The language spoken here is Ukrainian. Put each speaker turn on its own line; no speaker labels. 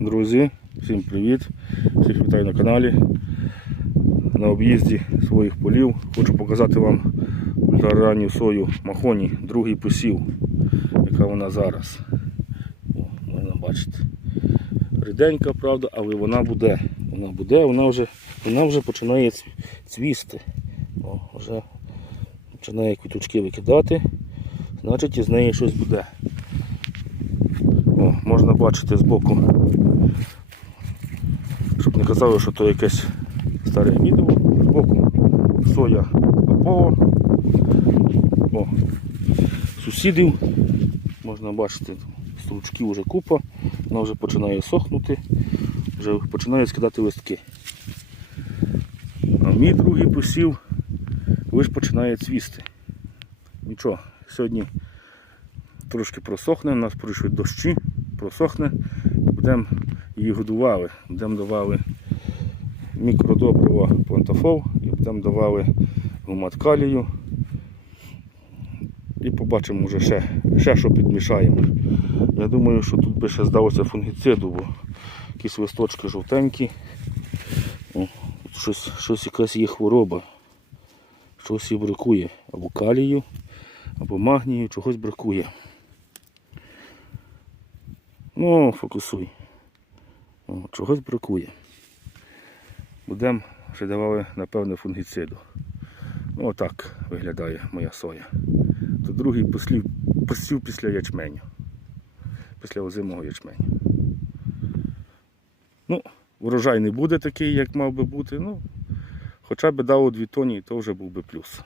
Друзі, всім привіт! Всіх вітаю на каналі. На об'їзді своїх полів хочу показати вам ультраранню сою Махоні, другий посів, яка вона зараз. О, можна бачити. Ріденька, правда, але вона буде. Вона буде, вона вже, вона вже починає цвісти. О, вже починає квіточки викидати, значить із неї щось буде. О, можна бачити збоку. Щоб не казали, що то якесь старе відео. Збоку соя апова. О, сусідів. Можна бачити, стручків вже купа, вона вже починає сохнути, вже починає скидати листки. А мій другий посів лише починає цвісти. Нічого, сьогодні трошки просохне, у нас пройшли дощі, просохне, будемо її годували. Будемо давали мікродобрива плантафол і будемо давали гумат калію. І побачимо вже ще, ще що підмішаємо. Я думаю, що тут би ще здалося фунгіциду, бо якісь листочки жовтенькі. О, тут щось, щось якась є хвороба. Щось їй бракує. Або калію, або магнію, чогось бракує. Ну, фокусуй. О, чогось бракує. Будемо ще давали, напевно, фунгіциду. Ну, отак виглядає моя соя. Це другий послів, посів після ячменю. Після озимого ячменю. Ну, урожай не буде такий, як мав би бути. Ну, хоча б дало 2 тоні, то вже був би плюс.